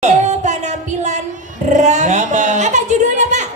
Penampilan drama. Apa judulnya, Pak?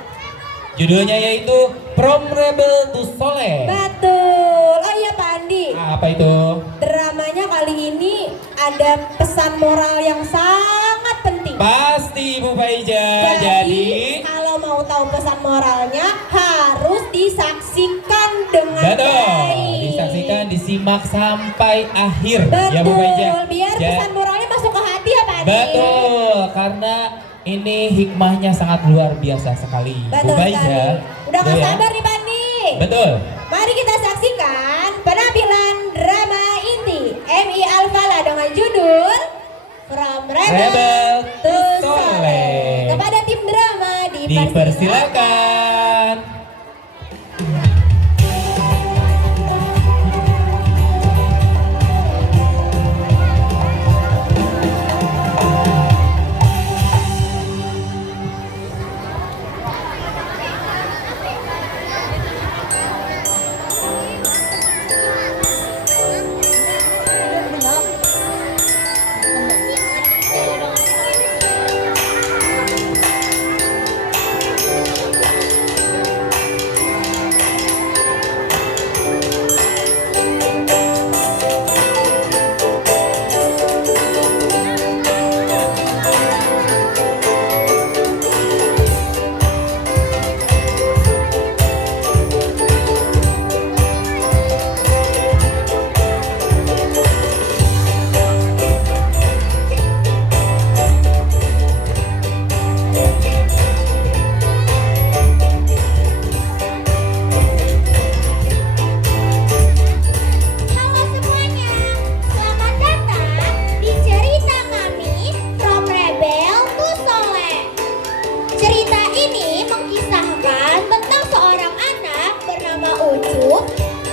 Judulnya yaitu From Rebel to Soleh. Betul. Oh iya, Pak Andi. Apa itu? Dramanya kali ini ada pesan moral yang sangat penting. Pasti Ibu Faiza. Jadi kalau mau tahu pesan moralnya harus disaksikan dengan baik. Disaksikan, disimak sampai akhir. Betul. Ya Bu Faiza. Biar pesan moralnya masuk ke hati ya, Pak Andi. Betul, karena ini hikmahnya sangat luar biasa sekali. Betul Bu Faiza. Udah gak sabar nih, Pak Andi. Betul. Mari kita saksikan penampilan drama inti MI Alfala dengan judul From Rebel to Soleh. Kepada tim drama dipersilakan.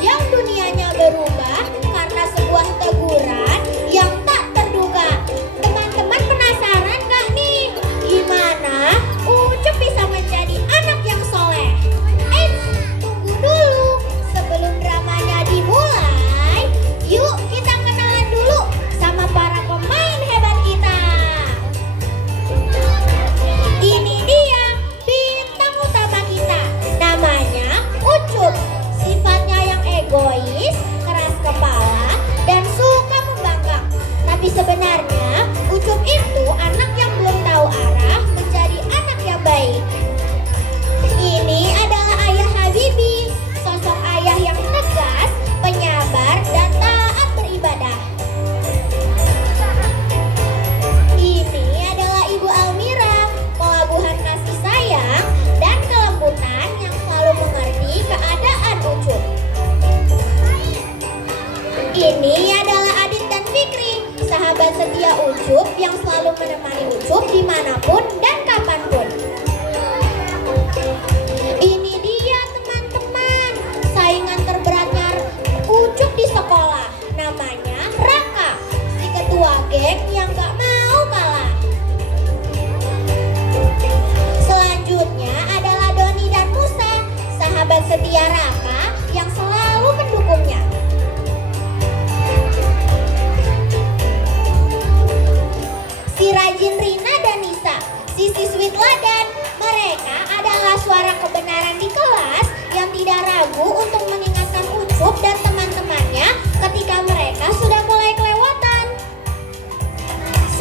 yang dunianya berubah karena sebuah teguran yang tak terduga. Teman-teman penasaran gak nih gimana Ucup bisa menjadi anak yang soleh? Tunggu dulu, sebelum dramanya dimulai, yuk kita kenalan dulu sama para pemain hebat kita. Ini dia bintang utama kita, namanya Ucup. Sifatnya yang egois, keras kepala, dan suka membangkang. Tapi sebenarnya Ucup itu anak yang belum tahu arah menjadi anak yang baik. Ini adalah Ayah Habibie, sosok ayah yang tegas, penyabar, dan taat beribadah. Ini adalah Ibu Almira, pelabuhan kasih sayang dan kelembutan yang selalu mengerti keadaan Ucup. Ini adalah Adit dan Fikri, sahabat setia Ucup yang selalu menemani Ucup dimanapun dan kapanpun. Ini dia teman-teman, saingan terberatnya Ucup di sekolah, namanya Raka, si ketua geng yang gak mau kalah. Selanjutnya adalah Doni dan Musa, sahabat setia Raka yang selalu mendukungnya. Si rajin Rina dan Nisa, sisi sweet ladan. Mereka adalah suara kebenaran di kelas yang tidak ragu untuk mengingatkan Ucup dan teman-temannya ketika mereka sudah mulai kelewatan.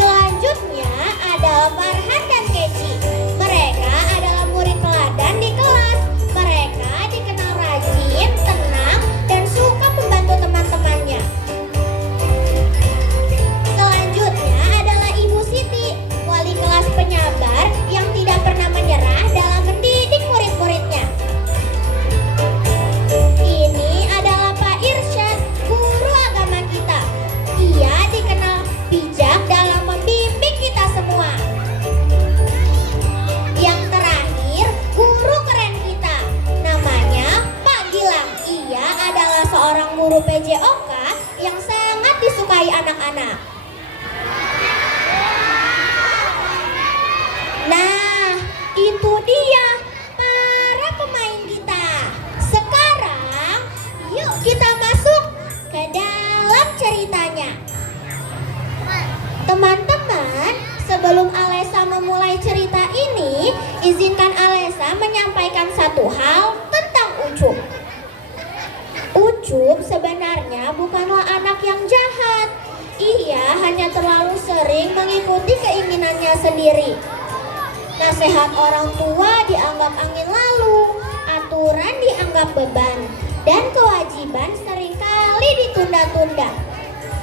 Selanjutnya adalah Farhan dan Keci. Mereka adalah murid teladan di kelas. Mereka dikenal rajin, tenang, dan suka membantu teman-temannya. Selanjutnya adalah Ibu Siti, wali kelas penyabar yang tidak pernah menyerah dalam mendidik murid-muridnya. Ini adalah Pak Irsyad, guru agama kita, Alesa memulai cerita ini, izinkan Alesa menyampaikan satu hal tentang Ucup. Ucup sebenarnya bukanlah anak yang jahat. Ia hanya terlalu sering mengikuti keinginannya sendiri. Nasihat orang tua dianggap angin lalu, aturan dianggap beban, dan kewajiban seringkali ditunda-tunda.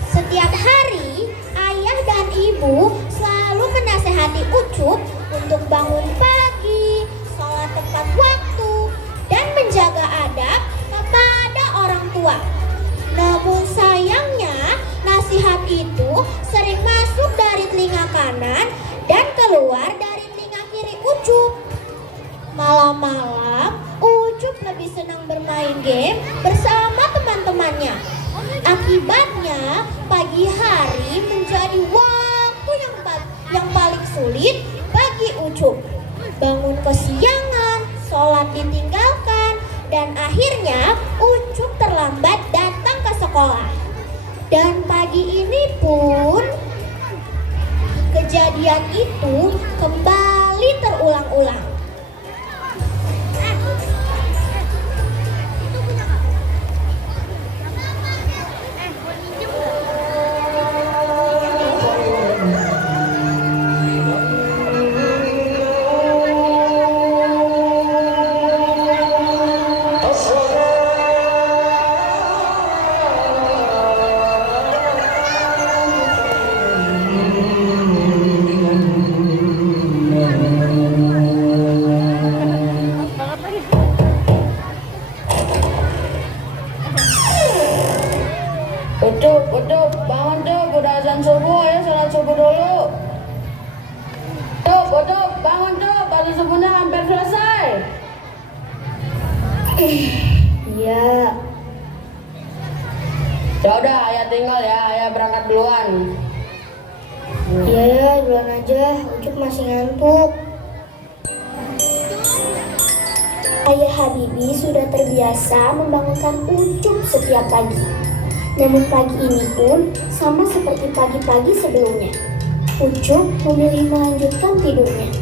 Setiap hari, ayah dan ibu selalu menasehati Ucup untuk bangun pagi, sholat tepat waktu, dan menjaga adab kepada orang tua. Namun sayangnya, nasihat itu sering masuk dari telinga kanan dan keluar dari telinga kiri Ucup. Malam-malam, Ucup lebih senang bermain game bersama teman-temannya. Akibatnya, pagi hari menjadi waktu yang paling sulit bagi Ucup. Bangun kesiangan, sholat ditinggalkan, dan akhirnya Ucup terlambat datang ke sekolah. Dan pagi ini pun kejadian itu kembali terulang-ulang. Ucup, bangun Cup, udah azan subuh, ayo sholat subuh dulu. Ucup, bangun Cup, azan subuhnya hampir selesai. Iya. Ya udah, ayah tinggal ya, ayah berangkat duluan. Iya ya, duluan aja. Ucup masih ngantuk. Ayah Habibi sudah terbiasa membangunkan Ucup setiap pagi. Namun pagi ini pun sama seperti pagi-pagi sebelumnya. Ucup memilih melanjutkan tidurnya.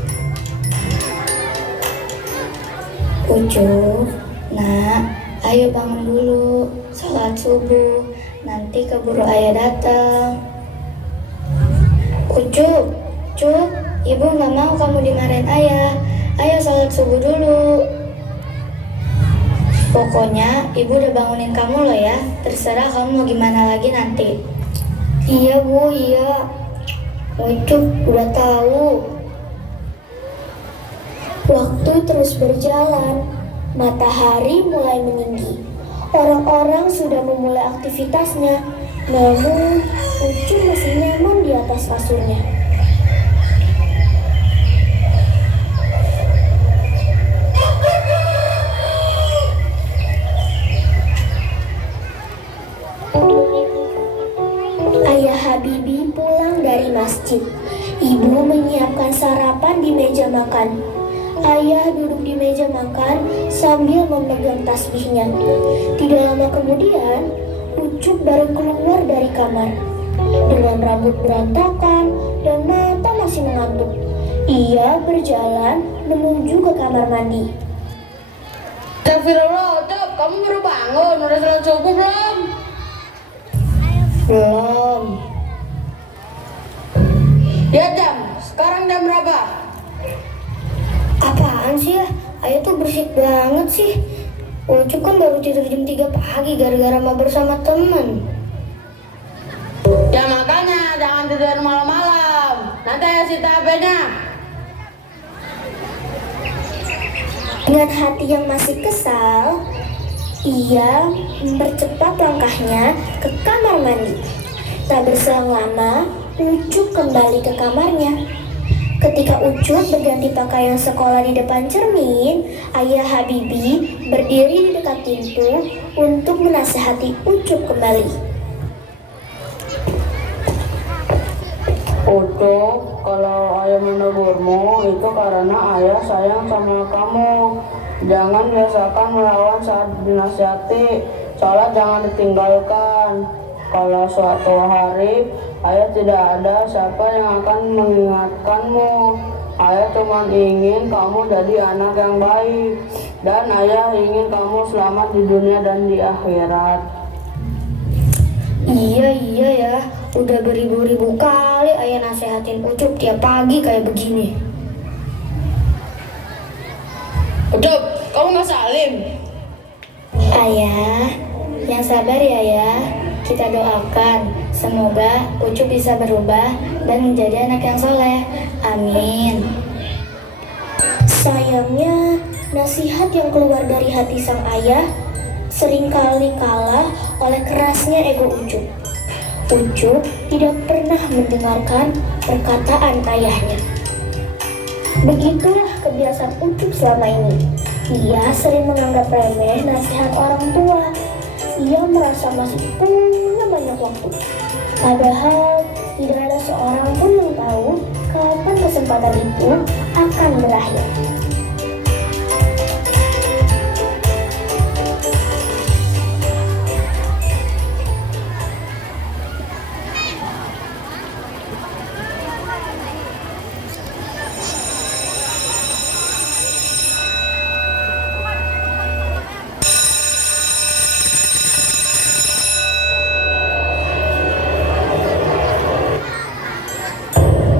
Ucup, nak, ayo bangun dulu, sholat subuh, nanti keburu ayah datang. Ucup, ibu gak mau kamu dimarahin ayah, ayo sholat subuh dulu. Pokoknya ibu udah bangunin kamu loh ya, terserah kamu mau gimana lagi nanti. Iya bu, iya. Ucup udah tahu. Waktu terus berjalan, matahari mulai meninggi. Orang-orang sudah memulai aktivitasnya, namun Ucup masih nyaman di atas kasurnya. Ayah Habibi pulang dari masjid. Ibu menyiapkan sarapan di meja makan. Ayah duduk di meja makan sambil memegang tasbihnya. Tidak lama kemudian, Ucup baru keluar dari kamar. Dengan rambut berantakan dan mata masih mengantuk, ia berjalan menuju ke kamar mandi. Astagfirullah, Ucup, kamu baru bangun, udah sholat subuh belum? Belum. Ya jam, sekarang jam berapa? Apaan sih ya? Ayah tuh berisik banget sih. Ucup kan baru tidur jam 3 pagi gara-gara mabar sama temen. Ya makanya jangan tidur malam-malam, nanti ayah sita HP-nya. Dengan hati yang masih kesal, ia mempercepat langkahnya ke kamar mandi. Tak berselang lama, Ucup kembali ke kamarnya. Ketika Ucup berganti pakaian sekolah di depan cermin, Ayah Habibi berdiri di dekat pintu untuk menasihati Ucup kembali. Ucup, kalau ayah menegurmu itu karena ayah sayang sama kamu. Jangan biasakan melawan saat dinasihati, sholat jangan ditinggalkan. Kalau suatu hari ayah tidak ada, siapa yang akan mengingatkanmu? Ayah cuma ingin kamu jadi anak yang baik, dan ayah ingin kamu selamat di dunia dan di akhirat. Iya ya, udah beribu-ribu kali ayah nasehatin Ucup tiap pagi kayak begini. Ucup, kamu nggak salim? Ayah, yang sabar ya. Kita doakan semoga Ucup bisa berubah dan menjadi anak yang soleh. Amin. Sayangnya, nasihat yang keluar dari hati sang ayah seringkali kalah oleh kerasnya ego Ucup. Ucup tidak pernah mendengarkan perkataan ayahnya. Begitulah kebiasaan Ucup selama ini. Ia sering menganggap remeh nasihat orang tua. Ia merasa masih punya banyak waktu. Padahal tidak ada seorang pun yang tahu kapan kesempatan itu akan berakhir.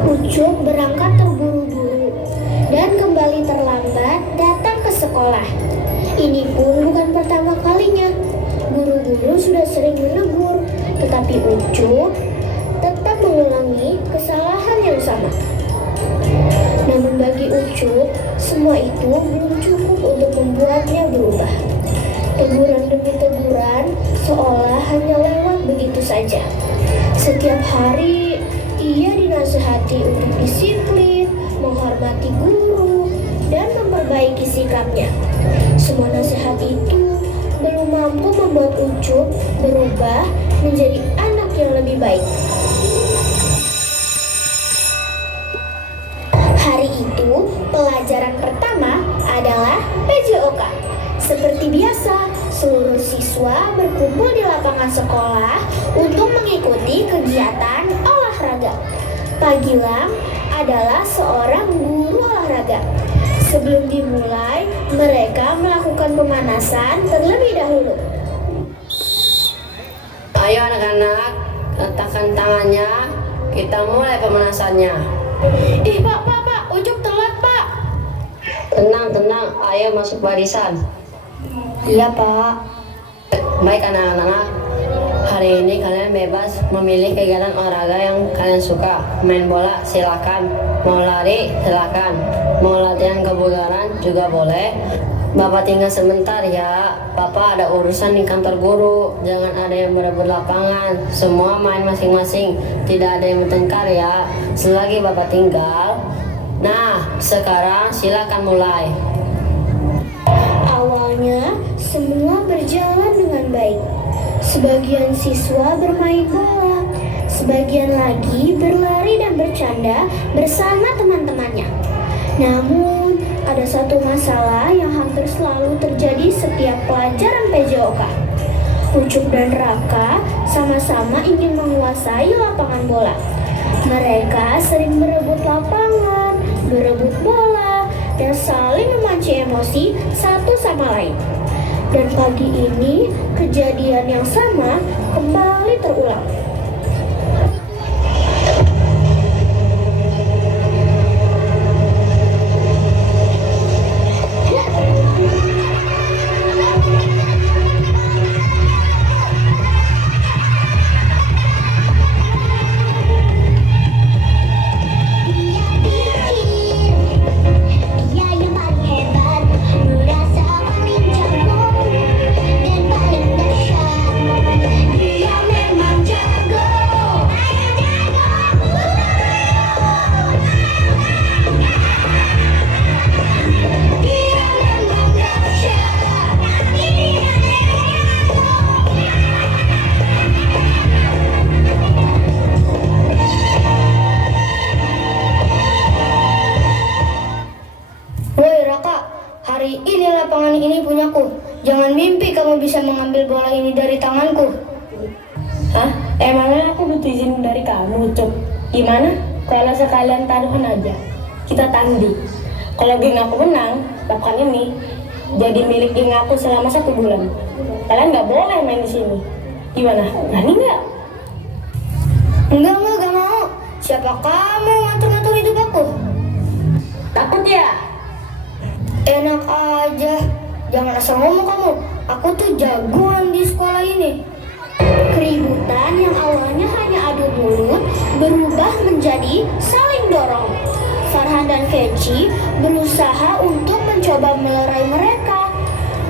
Ucup berangkat terburu-buru dan kembali terlambat datang ke sekolah. Ini pun bukan pertama kalinya. Guru-guru sudah sering menegur, tetapi Ucup tetap mengulangi kesalahan yang sama. Namun bagi Ucup, semua itu belum cukup untuk membuatnya berubah. Teguran demi teguran seolah hanya lewat begitu saja. Setiap hari ia dinasihati untuk disiplin, menghormati guru, dan memperbaiki sikapnya. Semua nasihat itu belum mampu membuat Ucup berubah menjadi anak yang lebih baik. Hari itu, pelajaran pertama adalah PJOK. Seperti biasa, seluruh siswa berkumpul di lapangan sekolah untuk mengikuti kegiatan olahraga. Pak Gilang adalah seorang guru olahraga. Sebelum dimulai, mereka melakukan pemanasan terlebih dahulu. Ayo anak-anak, letakkan tangannya. Kita mulai pemanasannya. Ih, Pak, Ucup telat, Pak. Tenang, ayo masuk barisan. Iya Pak. Baik anak-anak, hari ini kalian bebas memilih kegiatan olahraga yang kalian suka. Main bola silakan, mau lari silakan, mau latihan kebugaran juga boleh. Bapak tinggal sebentar ya, Bapak ada urusan di kantor guru. Jangan ada yang berebut lapangan, semua main masing-masing, tidak ada yang bertengkar ya. Selagi Bapak tinggal. Nah, sekarang silakan mulai. Awalnya, semua berjalan dengan baik. Sebagian siswa bermain bola, sebagian lagi berlari dan bercanda bersama teman-temannya. Namun, ada satu masalah yang hampir selalu terjadi setiap pelajaran PJOK. Ucup dan Raka sama-sama ingin menguasai lapangan bola. Mereka sering berebut lapangan, berebut bola, dan saling memancing emosi satu sama lain. Dan pagi ini, kejadian yang sama kembali terulang. Hari ini lapangan ini punyaku. Jangan mimpi kamu bisa mengambil bola ini dari tanganku. Hah? Emangnya aku butuh izin dari kamu, Ucup? Gimana? Kalau sekalian taruhan aja, kita tanding. Kalau geng aku menang, lakukan ini jadi milik geng aku selama 1 bulan. Kalian nggak boleh main di sini. Gimana? Berani nggak? Enggak mau. Siapa kamu yang ngatur-ngatur hidup aku? Takut ya? Enak aja. Jangan asal ngomong kamu. Aku tuh jagoan di sekolah ini. Keributan yang awalnya hanya adu mulut berubah menjadi saling dorong. Farhan dan Keci berusaha untuk mencoba melerai mereka.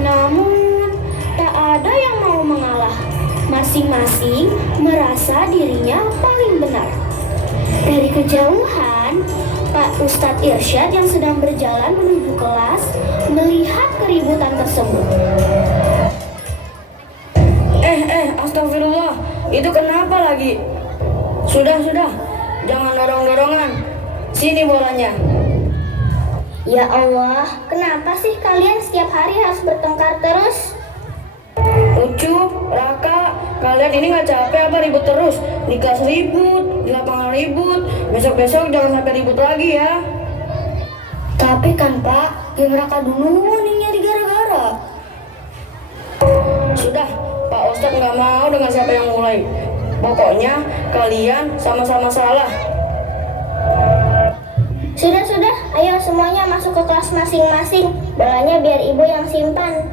Namun, tak ada yang mau mengalah. Masing-masing merasa dirinya paling benar. Dari kejauhan, Pak Ustadz Irsyad yang sedang berjalan menuju kelas melihat keributan tersebut. Astagfirullah, itu kenapa lagi? Sudah, jangan dorong-dorongan. Sini bolanya. Ya Allah, kenapa sih kalian setiap hari harus bertengkar terus? Ucup, Raka, kalian ini nggak capek apa ribut terus? Di kelas ribut, di lapangan ribut, besok-besok jangan sampai ribut lagi ya. Tapi kan Pak, geng Raka duluan yang nyari gara-gara. Sudah, Pak Ustadz nggak mau dengan siapa yang mulai. Pokoknya kalian sama-sama salah. Sudah, ayo semuanya masuk ke kelas masing-masing. Bolanya biar ibu yang simpan.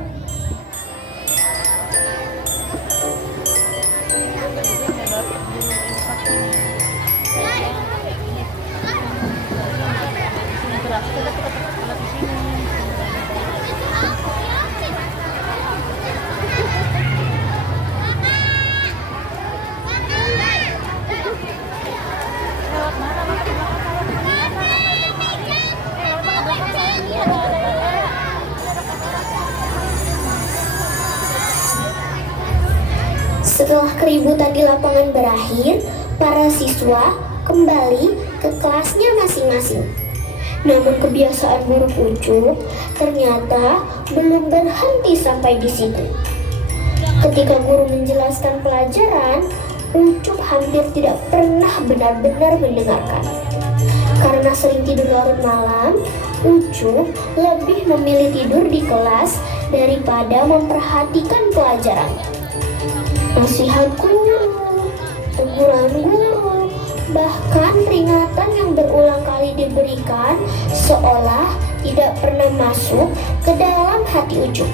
Setelah keributan di lapangan berakhir, para siswa kembali ke kelasnya masing-masing. Namun kebiasaan buruk Ucup ternyata belum berhenti sampai di situ. Ketika guru menjelaskan pelajaran, Ucup hampir tidak pernah benar-benar mendengarkan. Karena sering tidur larut malam, Ucup lebih memilih tidur di kelas daripada memperhatikan pelajaran. Nasihat guru, teguran guru, bahkan peringatan yang berulang kali diberikan seolah tidak pernah masuk ke dalam hati Ucup.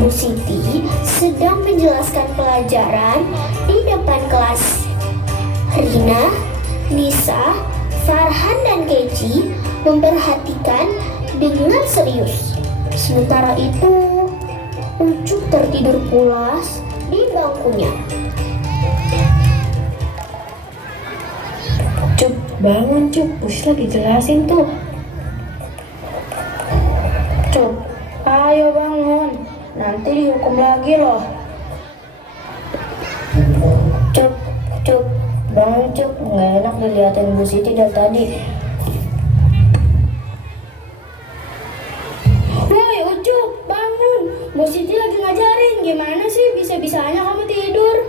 Bu Siti sedang menjelaskan pelajaran di depan kelas. Rina, Nisa, Farhan dan Keci memperhatikan dengan serius. Sementara itu, Ucup tertidur pulas di bangkunya. Cup, bangun Cup, Bus lagi jelasin tuh. Cup, ayo bangun, nanti dihukum lagi loh. Cup, bangun Cup, nggak enak dilihatin Bu Siti dari tadi. Woi Ucup, bangun, Bu Siti lagi ngajarin. Gimana sih bisa-bisanya kamu tidur?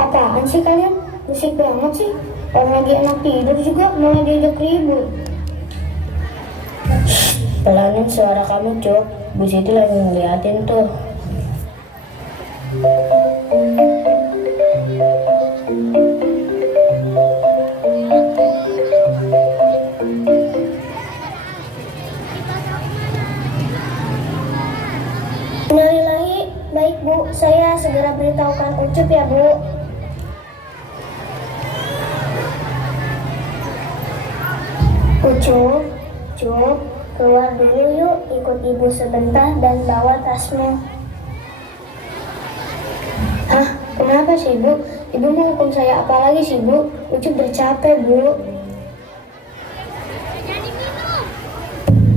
Apaan sih kalian? Musik banget sih. Orang lagi enak tidur juga malah diajak ribut. Pelanin suara kamu, Cuk. Bu Siti lagi ngeliatin tuh. Innalillahi, baik Bu, saya segera beritahukan Ucup ya Bu. Ucup, keluar dulu yuk, ikut ibu sebentar dan bawa tasmu. Hah? Kenapa sih Bu? Ibu mau hukum saya apa lagi sih Bu? Ucup udah capek Bu.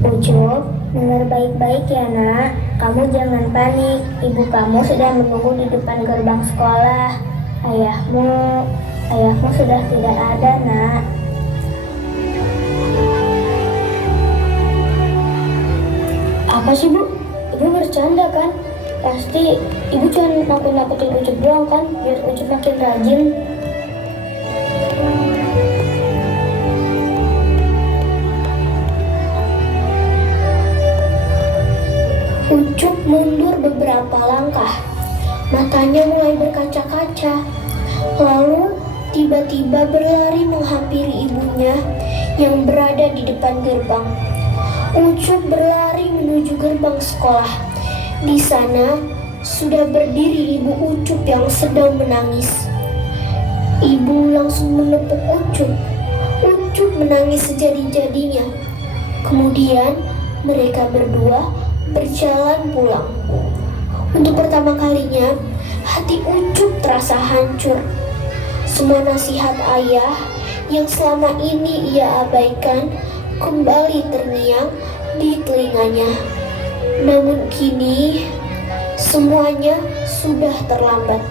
Ucup, dengar baik-baik ya nak. Kamu jangan panik, ibu kamu sedang menunggu di depan gerbang sekolah. Ayahmu sudah tidak ada nak. Apa sih Bu? Ibu bercanda kan? Pasti ibu cuma nakut-nakutin Ucup doang kan, biar Ucup makin rajin. Ucup mundur beberapa langkah. Matanya mulai berkaca-kaca. Lalu tiba-tiba berlari menghampiri ibunya yang berada di depan gerbang. Ucup berlari menuju gerbang sekolah. Di sana sudah berdiri ibu Ucup yang sedang menangis. Ibu langsung menepuk Ucup. Ucup menangis sejadi-jadinya. Kemudian mereka berdua berjalan pulang. Untuk pertama kalinya, hati Ucup terasa hancur. Semua nasihat ayah yang selama ini ia abaikan kembali terngiang di telinganya. Namun kini, semuanya sudah terlambat.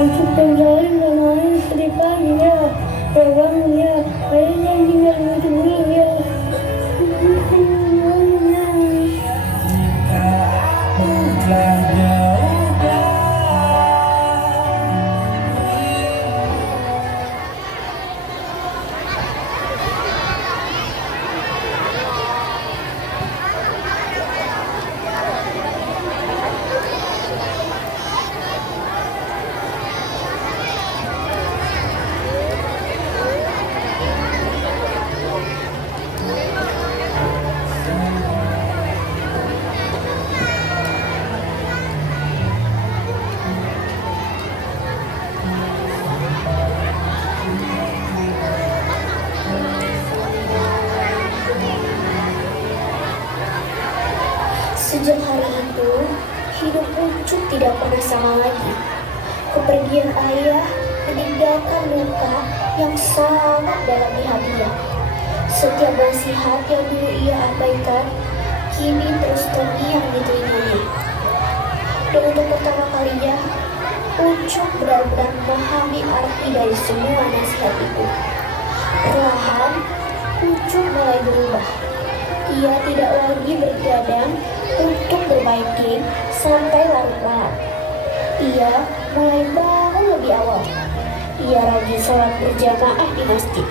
Ucup kembali menangis di pagi ya. Bang ya, ayahnya tinggal Ucup dulu ya. Sejak hari itu, hidup Ucup tidak pernah sama lagi. Kepergian ayah meninggalkan luka yang sangat dalam di hatinya. Setiap nasihat yang dulu ia abaikan, kini terus terngiang di telinganya. Dan untuk pertama kalinya, Ucup benar-benar memahami arti dari semua nasihat itu. Perlahan, Ucup mulai berubah. Ia tidak lagi bergadang untuk bermain game sampai larut malam. Ia mulai bangun lebih awal. Ia rajin sholat berjamaah di masjid.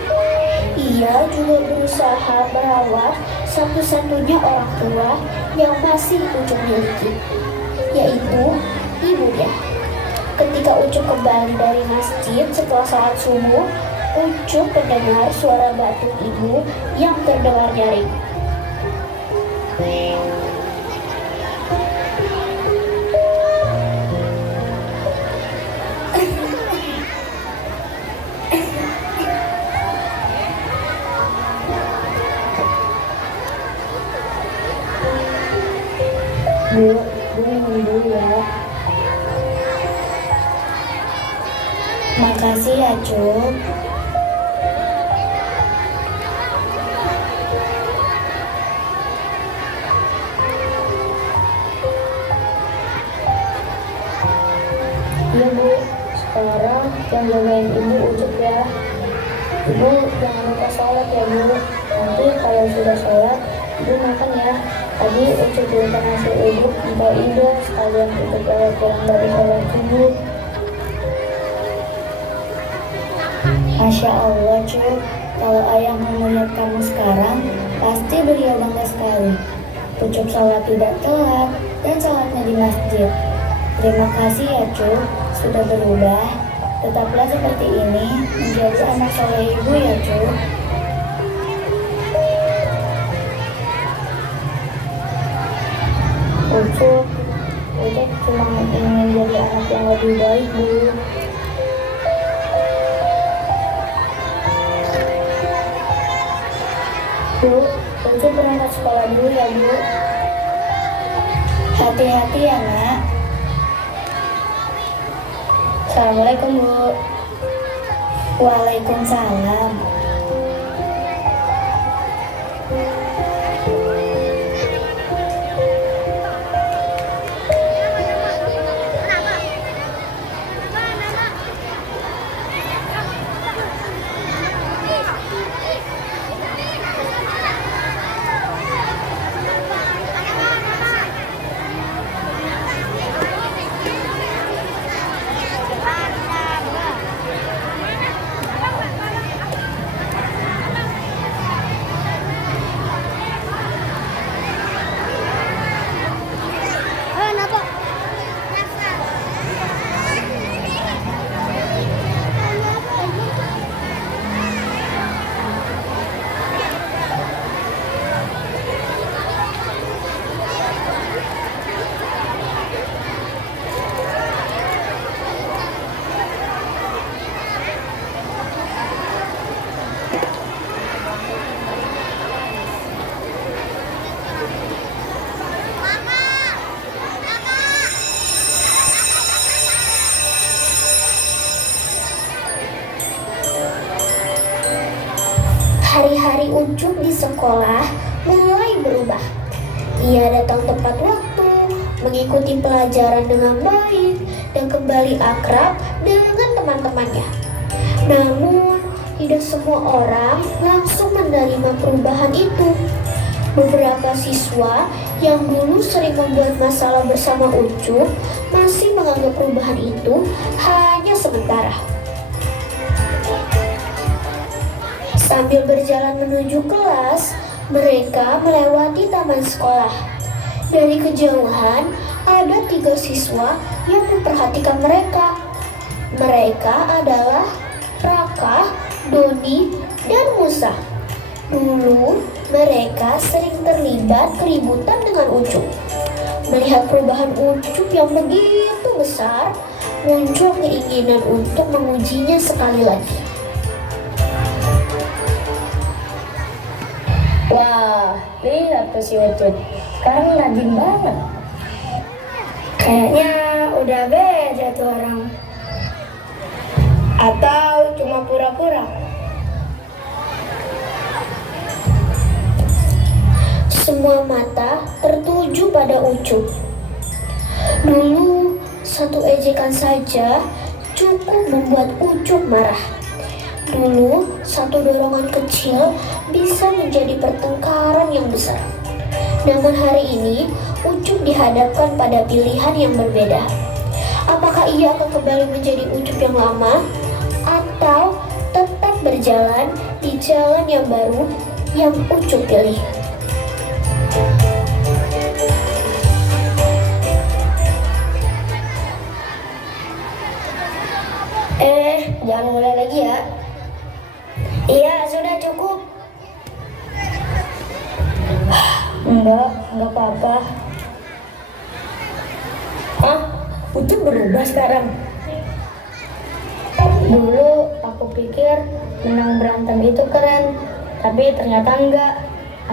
Ia juga berusaha merawat satu-satunya orang tua yang masih Ucup miliki, yaitu ibunya. Ketika Ucup kembali dari masjid setelah sholat subuh, Ucup mendengar suara batuk ibu yang terdengar nyaring. Bu minum dulu ya. Makasih ya, Cup. Iya Bu, sekarang yang jagain ibu Ucup ya. Ibu jangan lupa sholat ya Bu. Nanti kalau sudah sholat, ibu makan ya. Tadi Ucup belikan nasi uduk untuk Ida sekalian untuk kalau pulang dari sholat subuh. Masya Allah, Cup. Kalau ayah melihat kamu sekarang, pasti beliau bangga sekali. Ucup sholat tidak telat dan sholatnya di masjid. Terima kasih ya, Cup, sudah berubah. Tetaplah seperti ini, menjadi anak soleh ibu ya, Cup. Ucup cuma ingin jadi anak yang lebih baik Bu. dulu ya, Bu. Hati-hati ya, Nak. Assalamualaikum, Bu. Waalaikumsalam. Hari-hari Ucup di sekolah mulai berubah. Ia datang tepat waktu, mengikuti pelajaran dengan baik, dan kembali akrab dengan teman-temannya. Namun, tidak semua orang langsung menerima perubahan itu. Beberapa siswa yang dulu sering membuat masalah bersama Ucup masih menganggap perubahan itu hanya sementara. Sambil berjalan menuju kelas, mereka melewati taman sekolah. Dari kejauhan, ada 3 siswa yang memperhatikan mereka. Mereka adalah Raka, Doni, dan Musa. Dulu, mereka sering terlibat keributan dengan Ucup. Melihat perubahan Ucup yang begitu besar, muncul keinginan untuk mengujinya sekali lagi. Wah, lihat tuh si Ucup. Sekarang rajin banget. Kayaknya udah beda tuh orang. Atau cuma pura-pura. Semua mata tertuju pada Ucup. Dulu, satu ejekan saja cukup membuat Ucup marah. Dulu, satu dorongan kecil bisa menjadi pertengkaran yang besar. Namun hari ini, Ucup dihadapkan pada pilihan yang berbeda. Apakah ia akan kembali menjadi Ucup yang lama? Atau tetap berjalan di jalan yang baru yang Ucup pilih? Jangan mulai lagi ya. Iya, sudah cukup. Enggak apa-apa. Ucup berubah sekarang. Dulu aku pikir menang berantem itu keren, tapi ternyata enggak.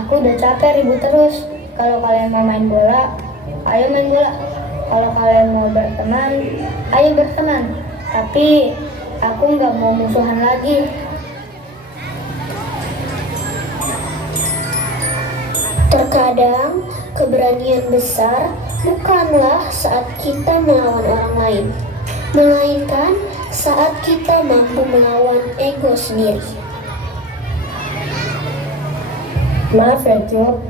Aku udah capek ribut terus. Kalau kalian mau main bola, ayo main bola. Kalau kalian mau berteman, ayo berteman. Tapi aku nggak mau musuhan lagi. Terkadang keberanian besar bukanlah saat kita melawan orang lain, melainkan saat kita mampu melawan ego sendiri. Maaf ya Cup,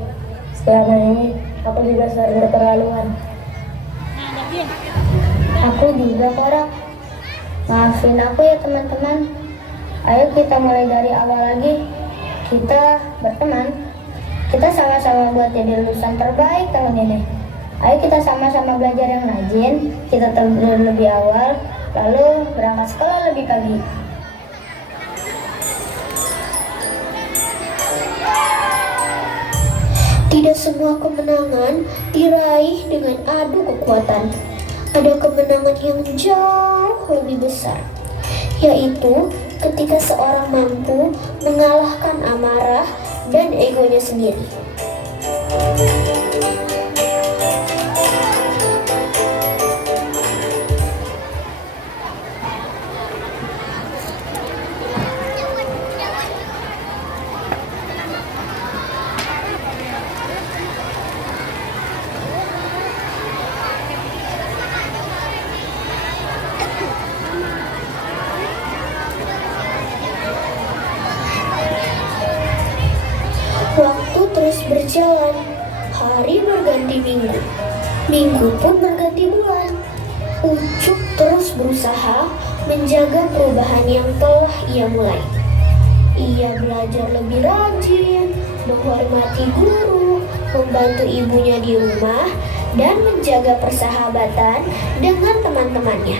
selama ini aku juga sering keterlaluan. Aku juga korak. Maafin aku ya teman-teman. Ayo kita mulai dari awal lagi. Kita berteman. Kita sama-sama buat jadi lulusan terbaik tahun ini. Ayo kita sama-sama belajar yang rajin. Kita tidur lebih awal, lalu berangkat sekolah lebih pagi. Tidak semua kemenangan diraih dengan adu kekuatan. Ada kemenangan yang jauh lebih besar, yaitu ketika seorang mampu mengalahkan amarah dan egonya sendiri. Waktu terus berjalan, hari berganti minggu, minggu pun berganti bulan. Ucup terus berusaha menjaga perubahan yang telah ia mulai. Ia belajar lebih rajin, menghormati guru, membantu ibunya di rumah, dan menjaga persahabatan dengan teman-temannya.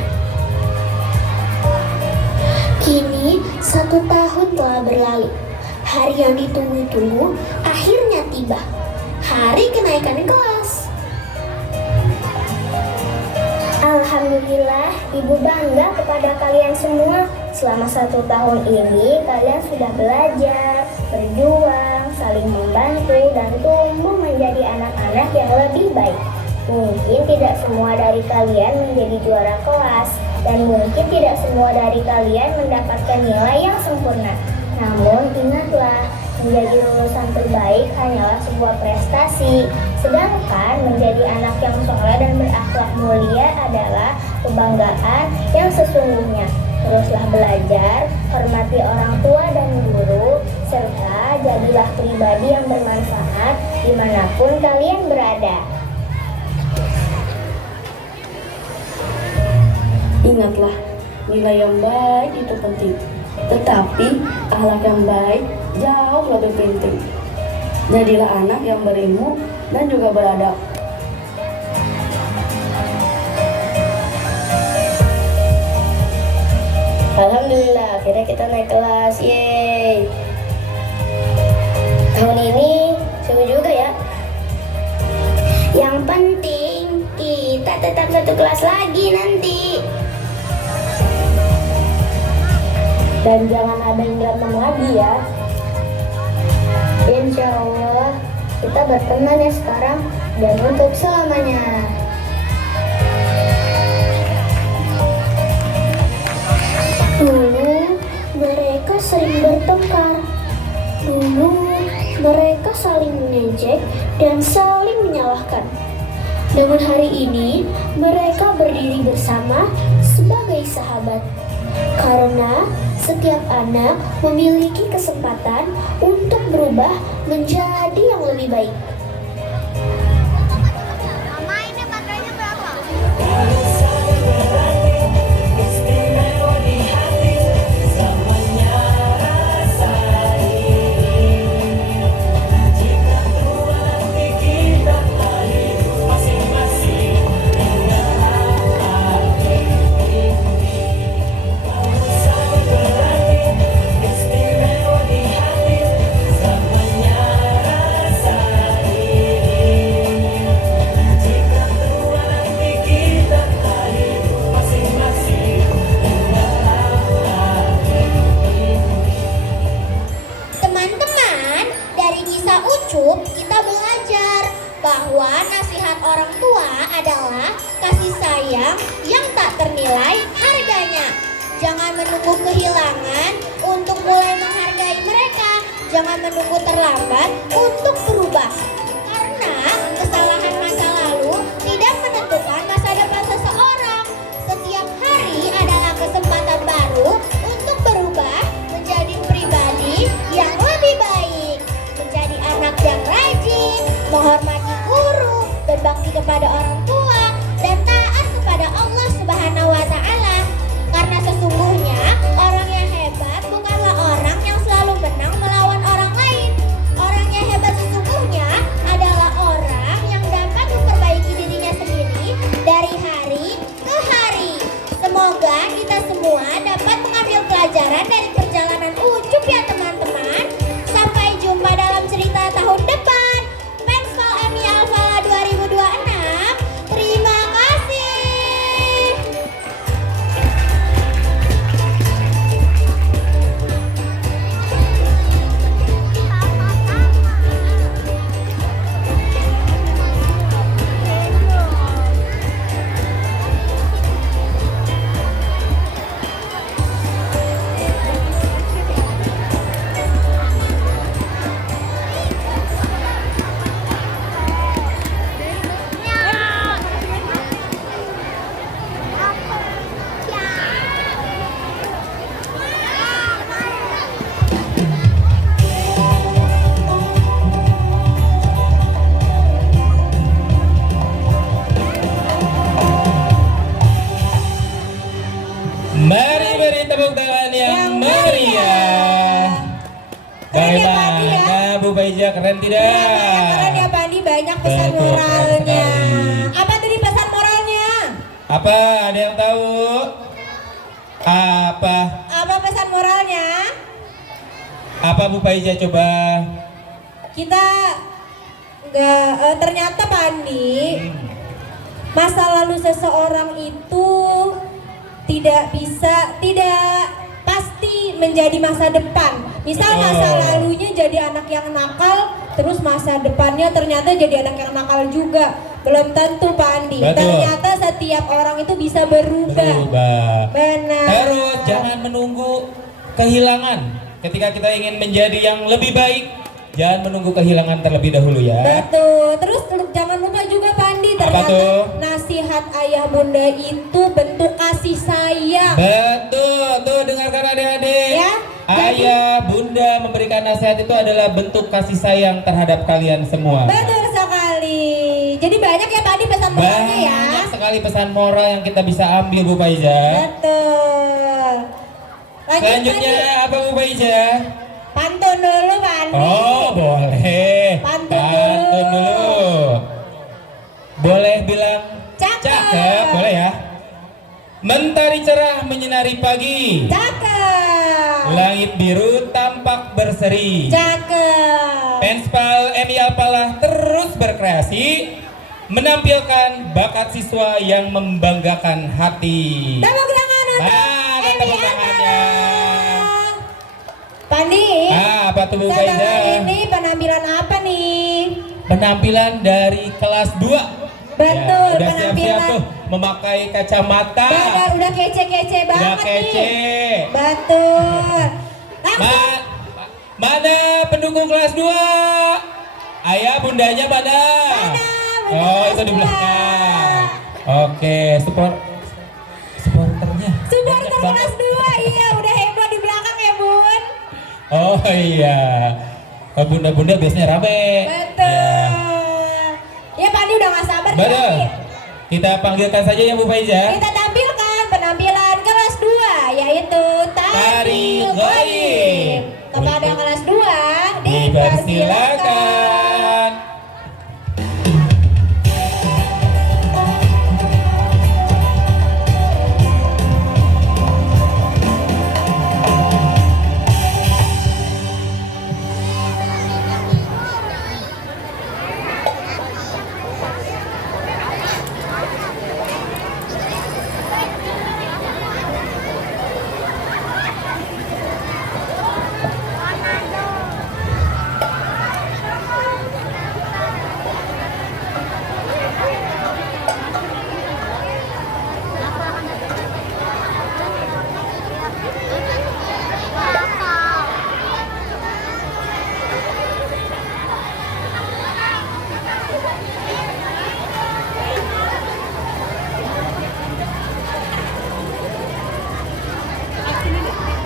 Kini 1 tahun telah berlalu. Hari yang ditunggu-tunggu akhirnya tiba. Hari kenaikan kelas. Alhamdulillah, Ibu bangga kepada kalian semua. Selama 1 tahun ini, kalian sudah belajar, berjuang, saling membantu, dan tumbuh menjadi anak-anak yang lebih baik. Mungkin tidak semua dari kalian menjadi juara kelas, dan mungkin tidak semua dari kalian mendapatkan nilai yang sempurna. Namun ingatlah, menjadi lulusan terbaik hanyalah sebuah prestasi. Sedangkan menjadi anak yang soleh dan berakhlak mulia adalah kebanggaan yang sesungguhnya. Teruslah belajar, hormati orang tua dan guru, serta jadilah pribadi yang bermanfaat dimanapun kalian berada. Ingatlah, nilai yang baik itu penting, tetapi akhlak yang baik jauh lebih penting. Jadilah anak yang berilmu dan juga beradab. Alhamdulillah, akhirnya kita naik kelas, yeay. Tahun ini seru juga ya. Yang penting kita tetap satu kelas lagi nanti. Dan jangan ada yang berantem lagi ya. Insya Allah kita berteman ya sekarang dan untuk selamanya. Dulu mereka sering bertengkar. Dulu mereka saling mengejek dan saling menyalahkan. Namun hari ini mereka berdiri bersama sebagai sahabat. Karena setiap anak memiliki kesempatan untuk berubah menjadi yang lebih baik. Kita belajar bahwa nasihat orang tua adalah kasih sayang yang tak ternilai harganya. Jangan menunggu kehilangan untuk mulai menghargai mereka. Jangan menunggu terlambat untuk berubah. Karena kesalahan masa lalu tidak menentukan masa depan seseorang. Setiap hari adalah kesempatan baru untuk berubah menjadi pribadi yang lebih baik. Menjadi anak yang rajin, menghormati guru, berbakti kepada orang tua, dan taat kepada Allah Subhanahu wa Ta'ala. Karena sesungguhnya orang yang hebat bukanlah orang yang selalu menang melawan orang lain. Orang yang hebat sesungguhnya adalah orang yang dapat memperbaiki dirinya sendiri dari hari ke hari. Semoga kita semua dapat mengambil pelajaran dari perjalanan Ucup ya teman-teman. Sampai jumpa dalam cerita tahun depan. Penskol MI Alfala 2026. Terima kasih. Mari beri tepuk tangan yang meriah. Keren ya, Pandi, ya? Bagaimana Bu Baiza, keren tidak? Keren ya Pandi, banyak pesan Betul, moralnya. keren sekali. Apa tadi pesan moralnya? Apa? Ada yang tahu? Apa? Apa pesan moralnya? Apa Bu Baiza coba? Kita ternyata Pandi, masa lalu seseorang itu tidak pasti menjadi masa depan. Misal masa lalunya jadi anak yang nakal, terus masa depannya ternyata jadi anak yang nakal juga. Belum tentu Pak Andi. Betul. Ternyata setiap orang itu bisa berubah. Benar. Terus jangan menunggu kehilangan. Ketika kita ingin menjadi yang lebih baik, jangan menunggu kehilangan terlebih dahulu ya. Betul. Terus jangan lupa juga Pak Andi, Apa ternyata tuh? nasihat ayah bunda itu bentuk kasih sayang. Betul, tuh dengarkan adik-adik. Ya, Ayah, bunda memberikan nasihat itu adalah bentuk kasih sayang terhadap kalian semua. Betul sekali. Jadi banyak ya Pak Andi pesan moralnya ya. Banyak sekali pesan moral yang kita bisa ambil Bu Baiza. Betul. Selanjutnya apa Bu Baiza? Pantun dulu Pak Andi. Oh boleh. Pantun dulu. Boleh bilang Cakep. boleh ya. Mentari cerah menyinari pagi. Cakep. Langit biru tampak berseri. Cakep. Penspal MI Apalah terus berkreasi menampilkan bakat siswa yang membanggakan hati. Tepuk tangan untuk Mana Emi tepuk tangannya? Apalah. Pandi. Apa tuh Bu Sekarang Baiza? ini penampilan apa nih? Penampilan dari kelas 2. Betul, Udah siap-siap penampilan. tuh memakai kacamata. Benar, udah kece-kece Udah banget kece. nih. Betul. Langsung. Mana pendukung kelas 2? Ayah bundanya mana? Bunda Oh, itu kelas di 2. belakang. Oke, supporternya. Supporter Banyak banget. kelas 2, iya udah heboh di belakang ya Bun. Oh iya. Kalau bunda-bunda biasanya rame. Betul. Ya Pak Andi udah gak sabar nih, Betul. Pandi. Kita panggilkan saja ya Bu Baiza. Kita tampilkan penampilan kelas 2 yaitu Tari Ghaib. Kepada kelas 2 dipersilakan.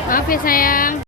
Maaf ya sayang.